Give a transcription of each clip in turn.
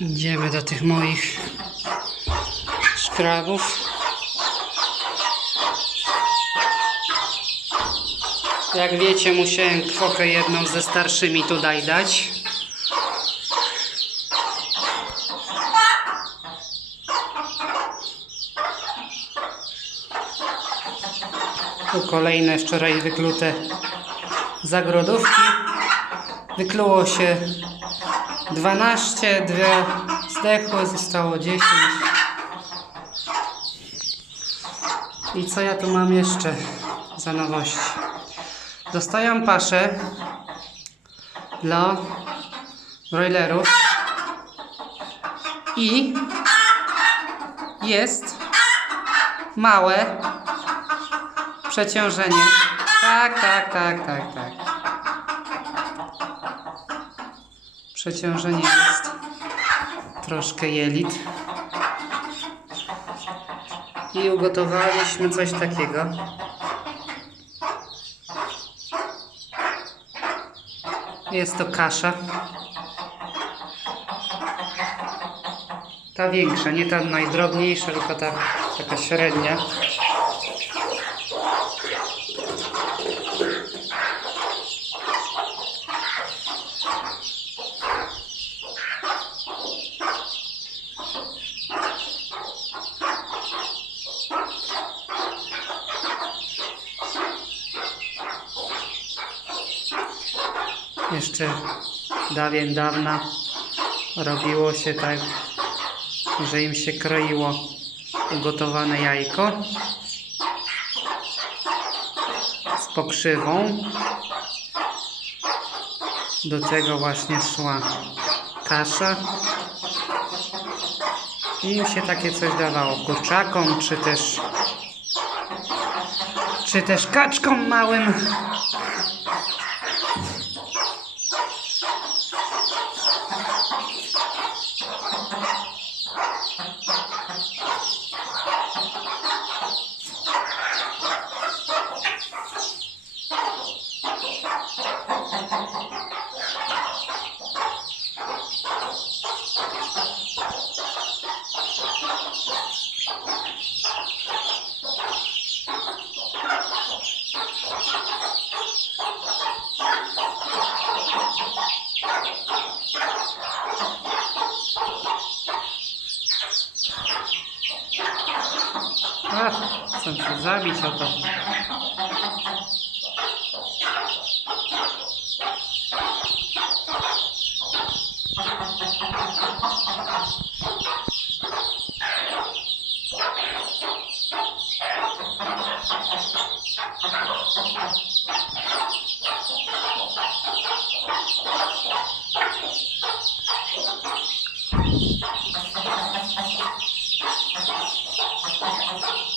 Idziemy do tych moich szkrabów. Jak wiecie, musiałem kwokę jedną ze starszymi tutaj dać. Tu kolejne wczoraj wyklute zagrodówki. Wykluło się 12, dwie zdechły, zostało 10. I co ja tu mam jeszcze za nowości? Dostaję paszę dla broilerów i jest małe przeciążenie. Tak, tak, tak, tak, tak. Przeciążenie jest troszkę jelit. I ugotowaliśmy coś takiego. Jest to kasza. Ta większa, nie ta najdrobniejsza, tylko ta taka średnia. Jeszcze dawien dawna robiło się tak, że im się kroiło ugotowane jajko z pokrzywą. Do tego właśnie szła kasza. I im się takie coś dawało kurczakom, czy też czy też kaczkom małym. Ach, chcę się zabić o to. Thank you. Okay.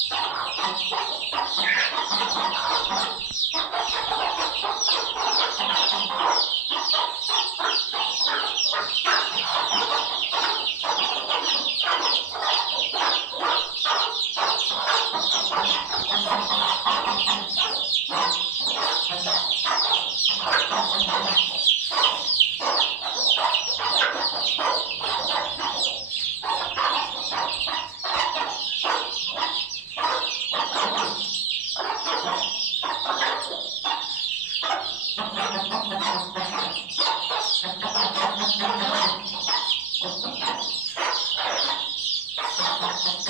Thank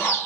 you.